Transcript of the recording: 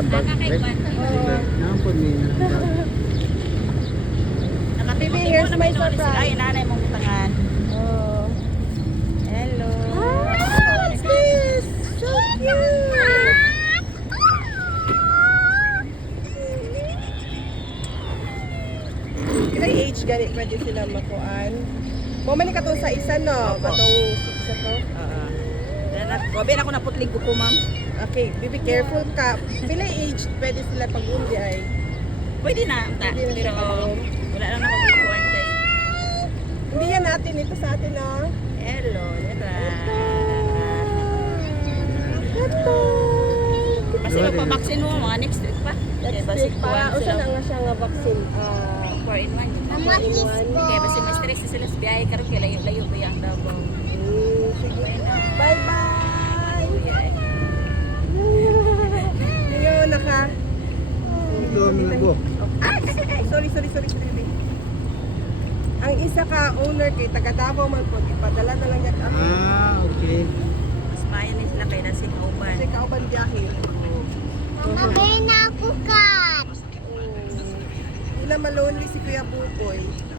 lang bag. Nakakaiban. Nampun ni bag. Baby, here's my sila. Ay, surprise. nanay mong tangan. Oh. Hello. What's this? So cute! Kaya age ganit pwede sila makuan. Mumani ka to sa isa no? Opo. Katong sa to? Gobe na ako naputlig ko po, ma'am. Okay, be careful ka. Pila age pwede sila pag-undi ay? Pwede na, ta. Pwede na siya Pero pag-uwi. wala lang ako bikuan kay. Hindi yan natin, ito sa atin oh. Hello, Lera. Ito! Kasi magpa-vaccine mo, mga next week pa. Kaya Next basi week para kuwan usa sila. na nga siya nga vaccine. 4 in 1. Mama, Kaya basi may stress sila sa biyahe karon kay layo-layo pa yang Davao. sige. Bye-bye! Ngayon naka. Ito ang labo. Sorry. Ang isa ka owner kay taga Davao man po, ipadala na lang niya ako. Okay. Mas maayo ni sila kay nasi kauban. Kasi kauban biyahe. Mama, may nakukat. Hindi na malonely si Kuya Buboy.